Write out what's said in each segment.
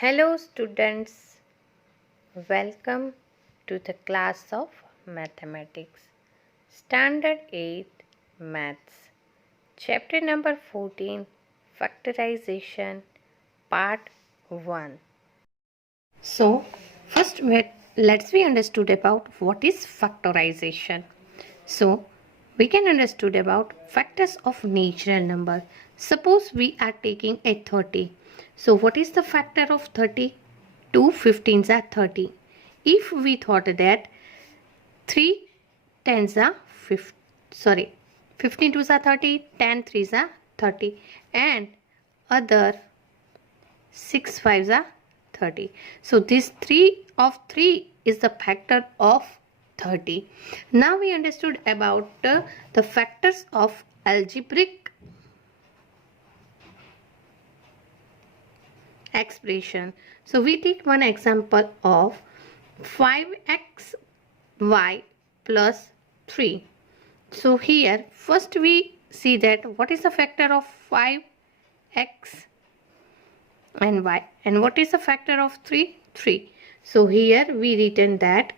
Hello students, welcome to the class of Mathematics, Standard 8 Maths, Chapter number 14, Factorization, Part 1. So, first let's we understood about what is factorization. So, we can understood about factors of natural number. Suppose we are taking a 30. So, what is the factor of 30? 2 15s are 30. If we thought that 3 10s are 15 2s are 30, 10 3s are 30 and other 6 5s are 30. So this 3 of 3 is the factor of 30. Now we understood about the factors of algebraic expression. So we take one example of 5xy plus 3. So here first we see that what is the factor of 5x and y, and what is the factor of 3? 3. So here we written that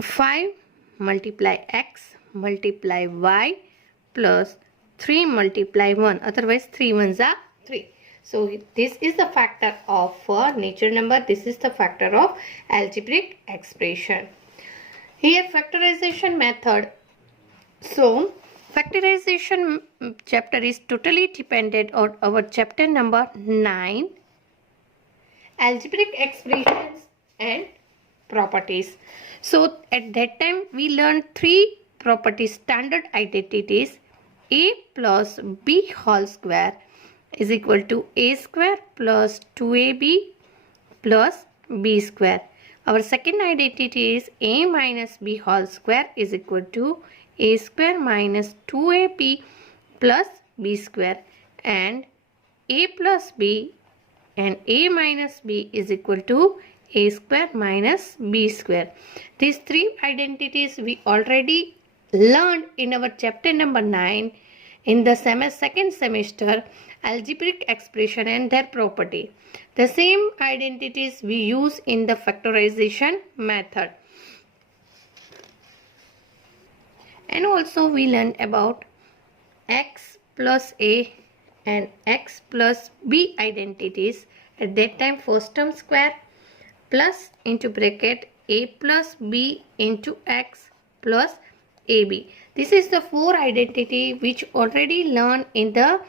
5 multiply x multiply y plus 3 multiply 1, otherwise 3 ones are 3. So this is the factor of natural number, this is the factor of algebraic expression. Here factorization method. So factorization chapter is totally dependent on our chapter number 9, algebraic expressions and properties. So at that time we learned 3 properties, standard identities. A plus b whole square is equal to a square plus 2ab plus b square. Our second identity is a minus b whole square is equal to a square minus 2ab plus b square, and a plus b and a minus b is equal to a square minus b square. These 3 identities we already learned in our chapter number 9 in the second semester, algebraic expression and their property. The same identities we use in the factorization method. And also we learned about x plus a and x plus b identities. At that time first term square plus into bracket a plus b into x plus ab. This is the 4 identity which already learned in the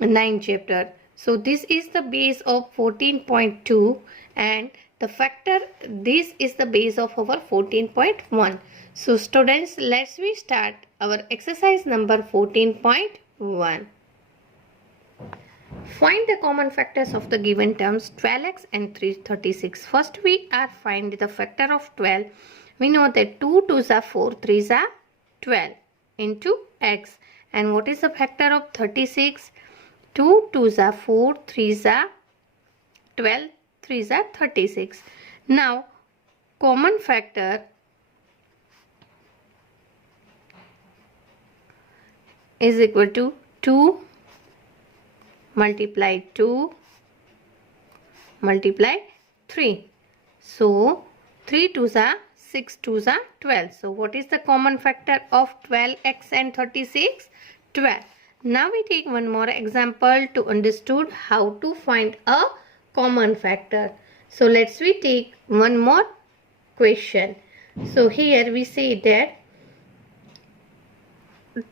9th chapter. So this is the base of 14.2 and the factor, this is the base of our 14.1. So students, let's we start our exercise number 14.1. Find the common factors of the given terms 12x and 336. First we are find the factor of 12. We know that 2 2s are 4, 3s are 12 into x. And what is the factor of 36? 2 2s are 4, 3s are 12, 3s are 36. Now common factor is equal to 2 multiply 2 multiply 3. So 3 2s are 6, 2s are 12. So what is the common factor of 12x and 36? 12. Now we take one more example to understood how to find a common factor. So let's we take one more question. So here we say that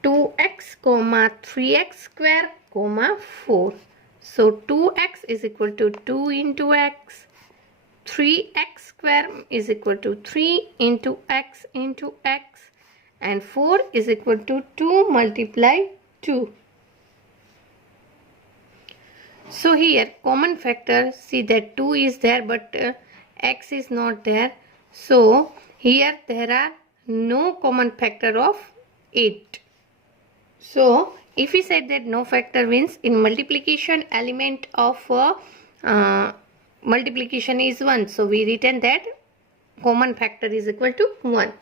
2x comma 3x square comma 4. So 2x is equal to 2 into x. 3x square is equal to 3 into x, and 4 is equal to 2 multiply 2. So here common factor, see that 2 is there but x is not there. So here there are no common factor of 8. So if we said that no factor means in multiplication element of multiplication is 1. So we written that common factor is equal to 1.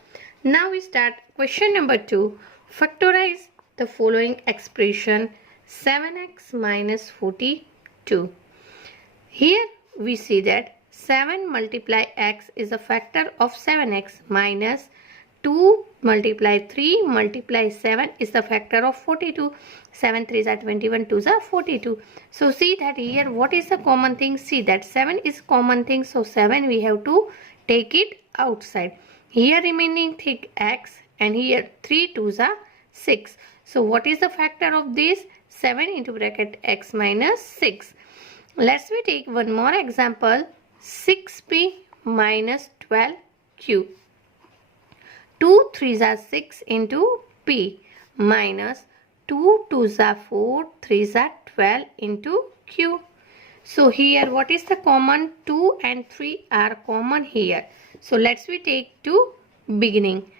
Now we start question number 2. Factorize the following expression 7x minus 40 2. Here we see that 7 multiply x is a factor of 7x minus 2 multiply 3 multiply 7 is the factor of 42. 7 3s are 21, 2s are 42. So see that here what is the common thing? See that 7 is common thing. So 7 we have to take it outside. Here remaining thing x and here 3 2s are 6. So what is the factor of this? 7 into bracket x minus 6. Let's we take one more example. 6p minus 12q. 2 3s are 6 into p minus 2 2s are 4, 3s are 12 into q. So here what is the common? 2 and 3 are common here. So let's we take to beginning.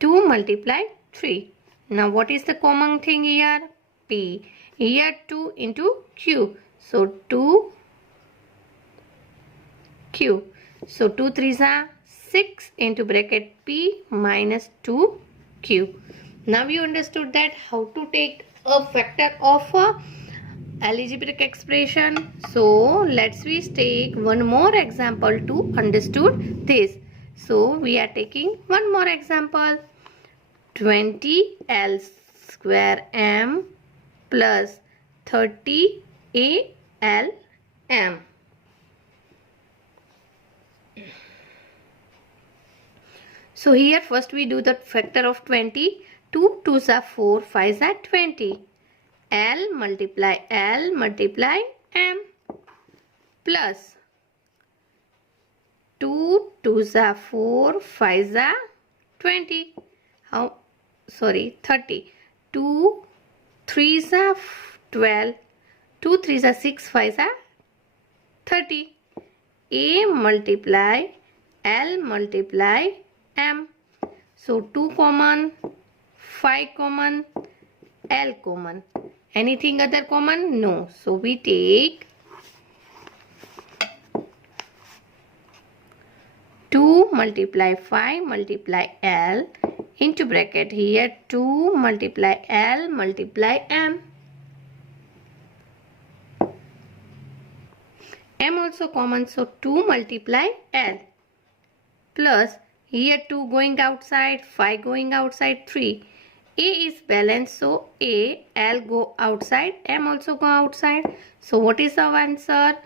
2 multiply 3. Now what is the common thing here? P. Here 2 into q. So 2 q. So 2 3s are 6 into bracket p minus 2 q. Now you understood that how to take a factor of a algebraic expression. So let's we take one more example to understood this. So we are taking one more example. 20l square m plus 30al m. So here first we do the factor of 20. 2 2s are 4, 5s are 20. L multiply m plus 2 2s are 4, 5s are 20. 30. 2 3s are 12. 2 3s are 6, 5s are 30. A multiply L multiply m. So 2 common, 5 common, L common. Anything other common? No. So we take 2 multiply 5 multiply L into bracket here 2 multiply L multiply m. M also common, so 2 multiply L plus here 2 going outside, 5 going outside, 3. A is balanced, so A, L go outside, M also go outside. So what is our answer?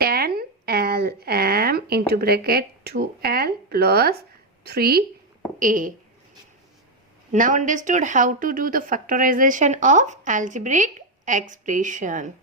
10L M into bracket 2L plus 3A. Now understood how to do the factorization of algebraic expression.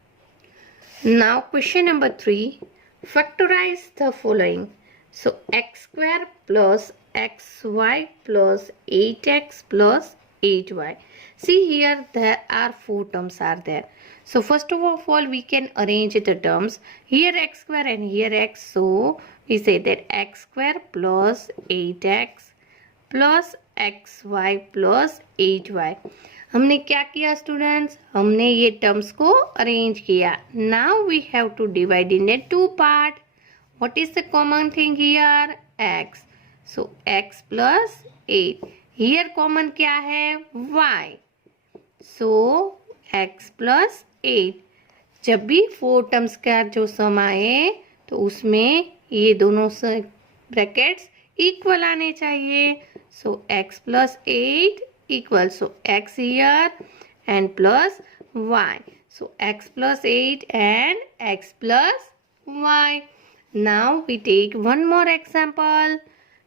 Now question number 3. Factorize the following. So x square plus xy plus 8x plus 8y. See here there are 4 terms are there. So first of all we can arrange the terms. Here x square and here x. So we say that x square plus 8x plus xy plus 8y. हमने क्या किया students? हमने ये terms को arrange किया. Now we have to divide in a 2 part. What is the common thing here? X. So x plus 8. Here common क्या है? Y. So x plus 8. जब भी 4 टर्म्स का जो सम आए तो उसमें ये दोनों ब्रैकेट्स इक्वल आने चाहिए. So x plus 8 equal. So x here and plus y. So x plus 8 and x plus y. Now we take one more example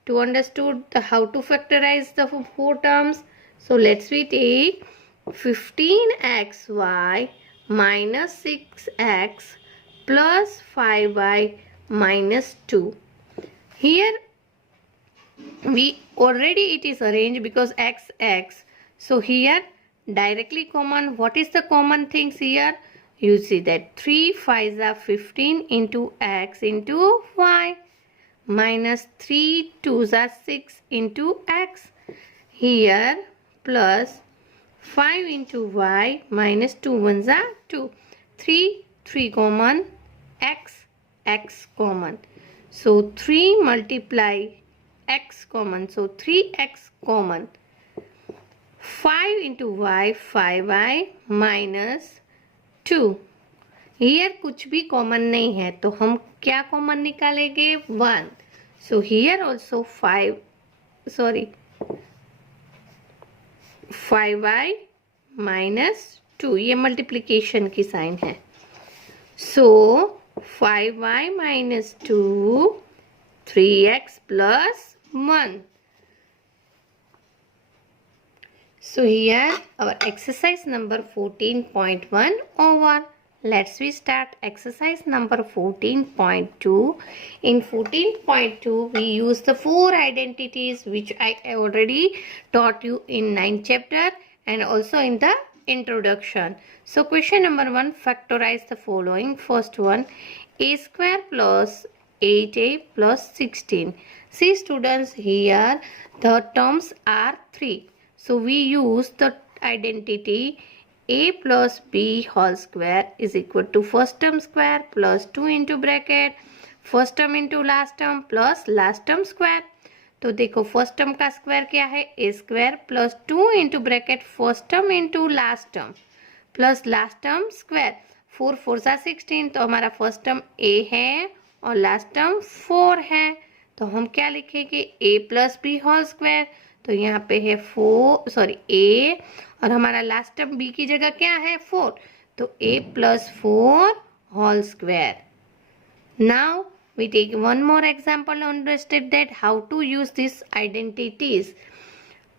to understood how to factorize the 4 terms. So let's we take 15xy minus 6x plus 5y minus 2. Here we already it is arranged because x. So here directly common. What is the common things here? You see that 3 5s are 15 into x into y minus 3 2s are 6 into x. Here plus 5 into y minus 2 1s are 2. 3 common, x common. So 3 multiply x common. So 3x common. 5 into y 5y minus 2. Here कुछ भी common नहीं है तो हम क्या common निकालेंगे? 1. So here also 5y -2, ये multiplication की साइन है। सो 5y -2, 3x + 1. So here our exercise number 14.1 over. Let's we start exercise number 14.2. In 14.2 we use the 4 identities which I already taught you in 9th chapter and also in the introduction. So question number 1, factorize the following. First one, a square plus 8a plus 16. See students, here the terms are 3. So we use the identity a plus b whole square is equal to first term square plus 2 into bracket first term into last term plus last term square. तो देखो first term का square क्या है? A square plus 2 into bracket first term into last term plus last term square. 4 4 सा 16, तो हमारा first term ए है और लास्ट टर्म 4 है। तो हम क्या लिखेंगे? ए प्लस बी होल स्क्वायर। तो यहाँ पे है ए और हमारा लास्ट टर्म बी की जगह क्या है? 4। तो a plus 4 whole square. Now we take one more example to understand that how to use these identities.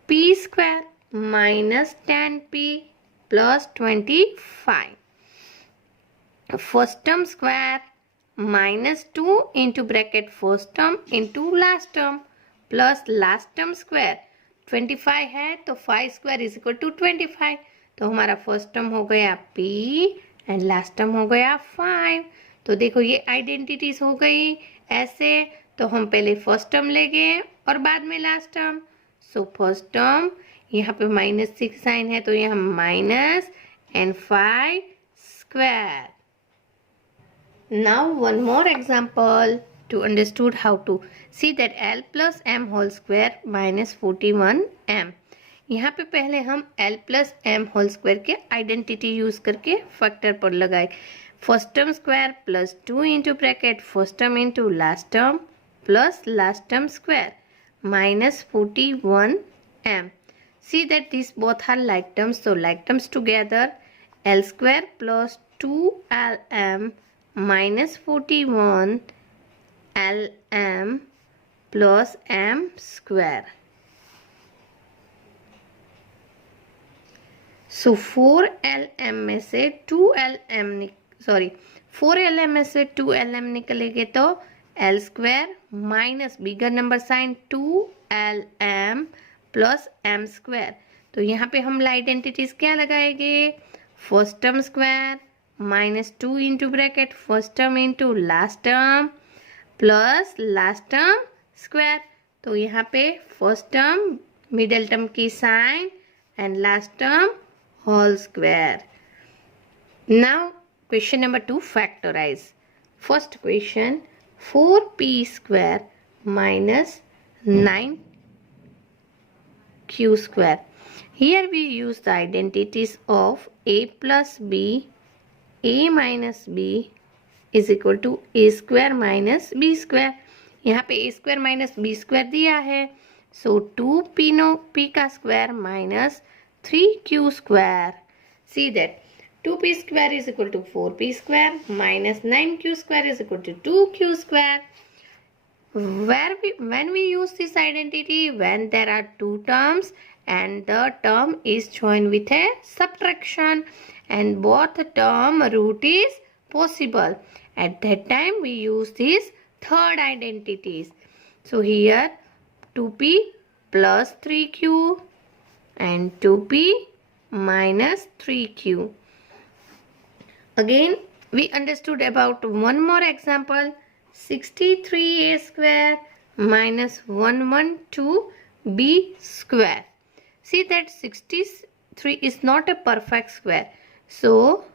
P square minus 10p plus 25. First term square minus 2 into bracket first term into last term plus last term square. 25 है तो 5 square is equal to 25. तो हमारा first term हो गया p and last term हो गया 5. तो देखो ये आइडेंटिटीज हो गई ऐसे। तो हम पहले फर्स्ट टर्म लेंगे और बाद में last term. So first term यहाँ पे -6 साइन है तो यहाँ minus and 5 square. Now one more example to understood how to see that L plus m whole square minus 41m. यहाँ पे पहले हम L plus m whole square के आइडेंटिटी यूज करके फैक्टर पर लगाए। First term square plus 2 into bracket first term into last term plus last term square minus 41m. See that these both are like terms, so like terms together L square plus 2lm minus 41 lm plus m square. So 4lm में से 4lm में से 2lm निकलेंगे तो l square minus bigger number sign 2lm plus m स्क्वायर। तो यहाँ पे हम आइडेंटिटीज क्या लगाएंगे? First term square minus 2 into bracket first term into last term plus last term square. तो यहाँ पे फर्स्ट टर्म मिडल टर्म की sign and last term whole square. Now question number 2, factorize. First question, 4p square minus 9q square. Here we use the identities of a plus b, a minus b is equal to a square minus b square. यहाँ पे a square minus b square दिया है, so 2p का square minus 3q square. See that 2p square is equal to 4p square minus 9q square is equal to 2q square. When we use this identity, when there are two terms and the term is joined with a subtraction and both term root is possible, at that time we use these third identities. So here 2p plus 3q and 2p minus 3q. Again we understood about one more example, 63a square minus 112b square. See that 63 is not a perfect square, so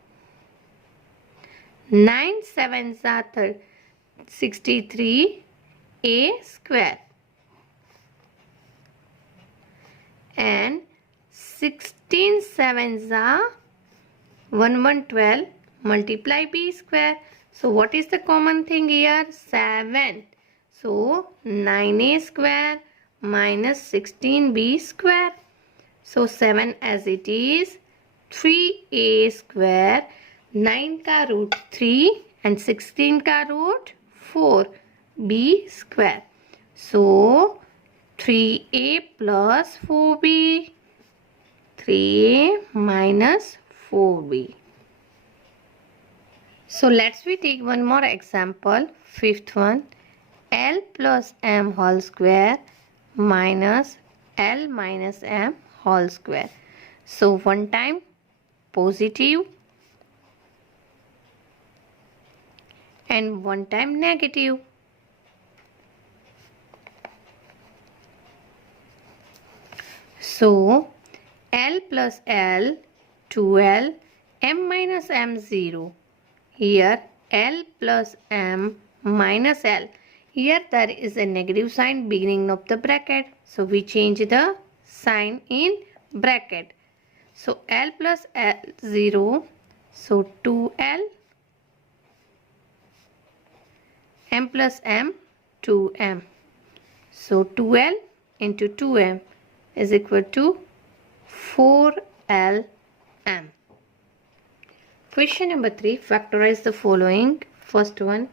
9 7s are 63a square and 16 7s are 1112 multiply b square. So what is the common thing here? 7. So 9a square minus 16b square. So 7 as it is, 3a square, 9 का root 3 and 16 का root 4, b square. So 3a plus 4b, 3a minus 4b. So let's we take one more example, fifth one, L plus m whole square minus L minus m whole square. So one time positive and one time negative. So L plus L 2L, m minus m 0. Here L plus m minus L. Here there is a negative sign beginning of the bracket. So we change the sign in bracket. So L plus L 0. So 2L, m plus m 2m. So 2L into 2m is equal to 4LM. Question number 3. Factorize the following. First one,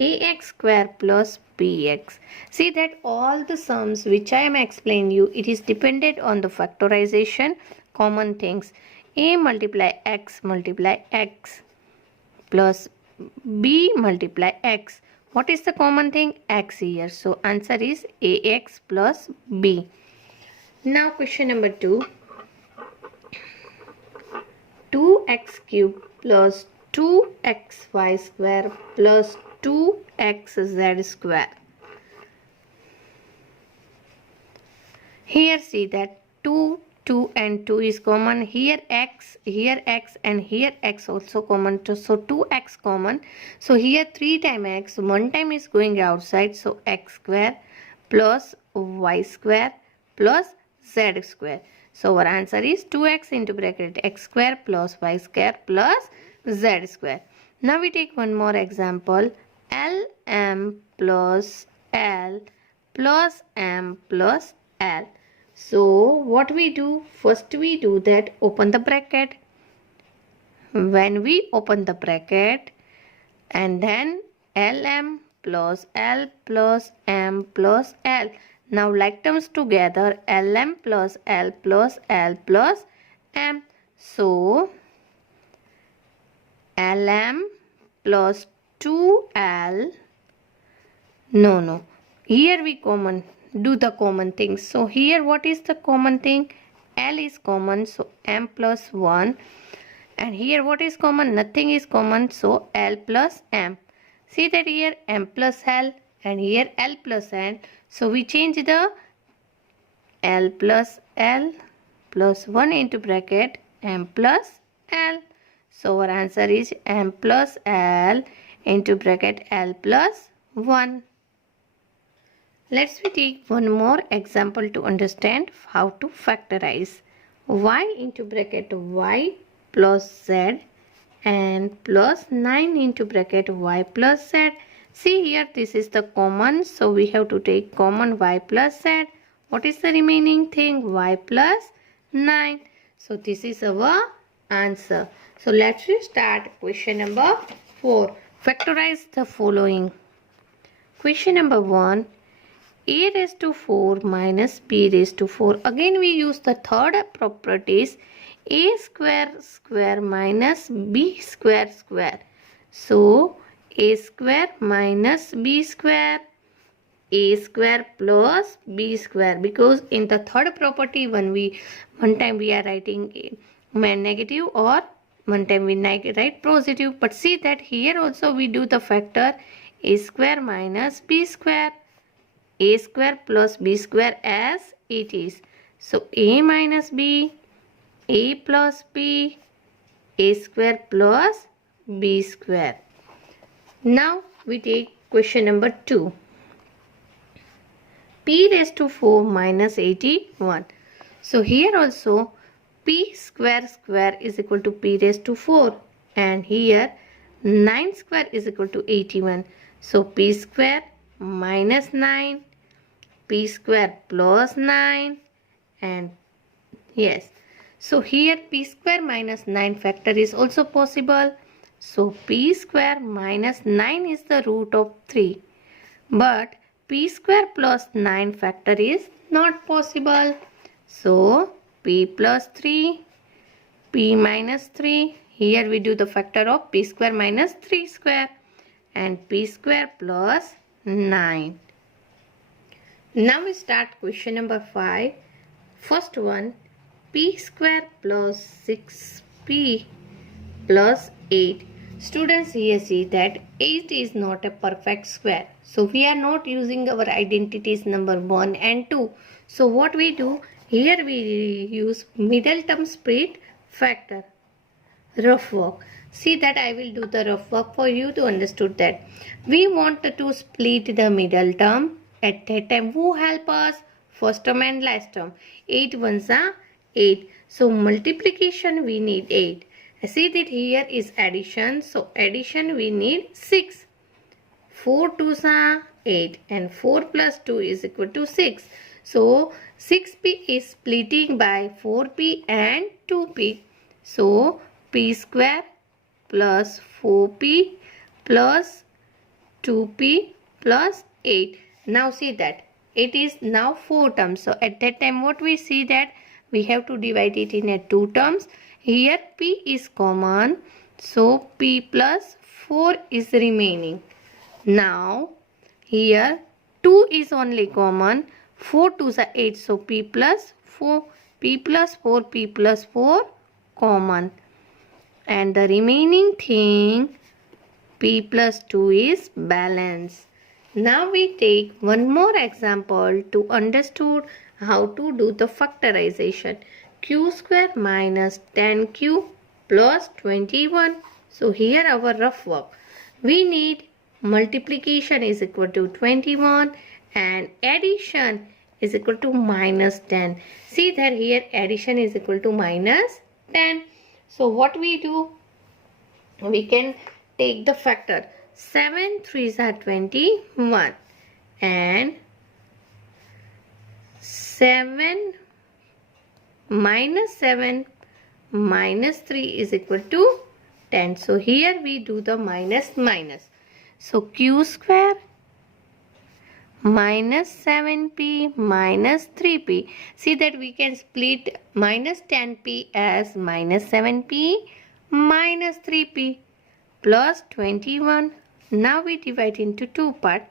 ax square plus bx. See that all the sums which I am explaining you, it is dependent on the factorization. Common things. A multiply x plus b multiply x. What is the common thing? X here. So answer is ax plus b. Now question number 2. 2x cube plus 2xy square plus 2xz square. Here see that 2 and 2 is common. Here x and here x also common. So 2x common. So here 3 times x, 1 time is going outside. So x square plus y square plus z square. So our answer is 2x into bracket x square plus y square plus z square. Now we take one more example. Lm plus L plus m plus L. So what we do? First we do that open the bracket. When we open the bracket and then Lm plus L plus m plus L. Now like terms together, Lm plus L plus L plus m. So Lm plus 2L. No. Here we do the common thing. So here what is the common thing? L is common. So m plus 1. And here what is common? Nothing is common. So L plus m. See that here m plus L and here L plus n. So we change the L plus 1 into bracket m plus L. So our answer is m plus L into bracket L plus 1. Let's we take one more example to understand how to factorize. Y into bracket y plus z and plus 9 into bracket y plus z. See here this is the common, so we have to take common y plus z. What is the remaining thing? Y plus 9. So this is our answer. So let's start question number 4. Factorize the following. Question number 1. A raised to 4 minus b raised to 4. Again we use the third properties. A square minus b square. So a square minus b square, a square plus b square, because in the third property one time we are writing negative or one time we write positive, but see that here also we do the factor a square minus b square, a square plus b square as it is. So a minus b, a plus b, a square plus b square. Now we take question number 2. P raised to 4 minus 81. So here also P square is equal to P raised to 4. and here 9 square is equal to 81. So p square minus 9, p square plus 9, and yes. So here p square minus 9 factor is also possible. So p square minus 9 is the root of 3. But p square plus 9 factor is not possible. So p plus 3, p minus 3. Here we do the factor of p square minus 3 square and p square plus 9. Now we start question number 5. First one, p square plus 6p plus 8. Students, here see that 8 is not a perfect square. So we are not using our identities number 1 and 2. So what we do? Here we use middle term split factor. Rough work. See that I will do the rough work for you to understood that. We want to split the middle term. At that time, who help us? First term and last term. 8 ones are 8. So multiplication we need 8. See that here is addition. So addition we need 6. 4 2s are 8 and 4 plus 2 is equal to 6. So 6p is splitting by 4p and 2p. So p square plus 4p plus 2p plus 8. Now see that it is now 4 terms. So at that time what we see that we have to divide it in 2 terms. Here p is common. So p plus 4 is remaining. Now here 2 is only common. 4 2s are 8. So p plus 4, p plus 4, p plus 4 common. And the remaining thing p plus 2 is balance. Now we take one more example to understood how to do the factorization. Q square minus 10q plus 21. So here our rough work. We need multiplication is equal to 21 and addition is equal to minus 10. See that here addition is equal to minus 10. So what we do? We can take the factor. 7 3s are 21 and 7 minus 7 minus 3 is equal to 10. So here we do the minus minus. So q square minus 7p minus 3p. See that we can split minus 10p as minus 7p minus 3p plus 21. Now we divide into 2 parts.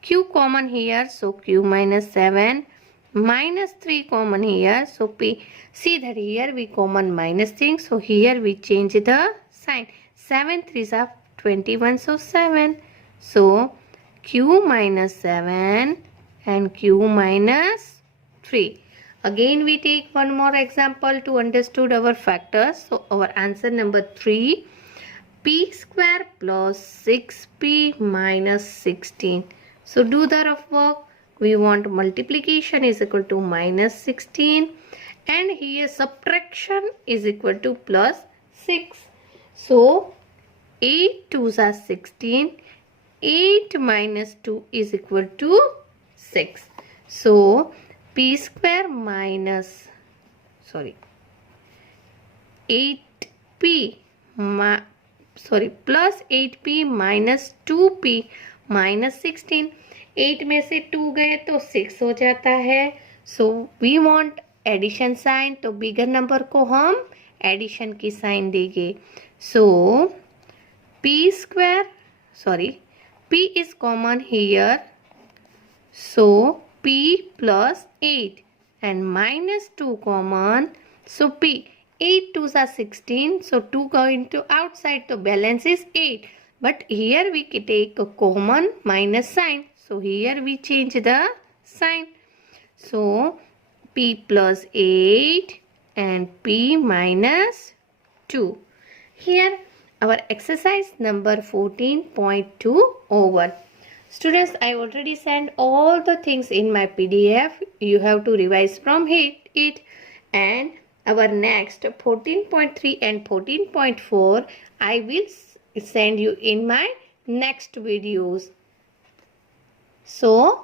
Q common here, so q minus 7 minus 3 common here, so p. See that here we common minus thing, so here we change the sign. 7 3s are 21, so 7. So q minus 7 and q minus 3. Again we take one more example to understood our factors. So our answer number 3, p square plus 6p minus 16. So do the rough work. We want multiplication is equal to minus 16 and here subtraction is equal to plus 6. So 8 2s are 16. 8 minus 2 is equal to 6. So p square minus 8p plus 8p minus 2p minus 16. 8 में से 2 गए तो 6 हो जाता है. So we want addition sign, तो bigger number को हम एडिशन की साइन देंगे. सो p square p is common here, so p plus 8 and minus 2 common, so p. 8 2s are 16, so 2 going to outside, so balance is 8. But here we take a common minus sign, so here we change the sign. So p plus 8 and p minus 2. Here our exercise number 14.2 over. Students, I already sent all the things in my PDF. You have to revise from it and our next 14.3 and 14.4 I will send you in my next videos. So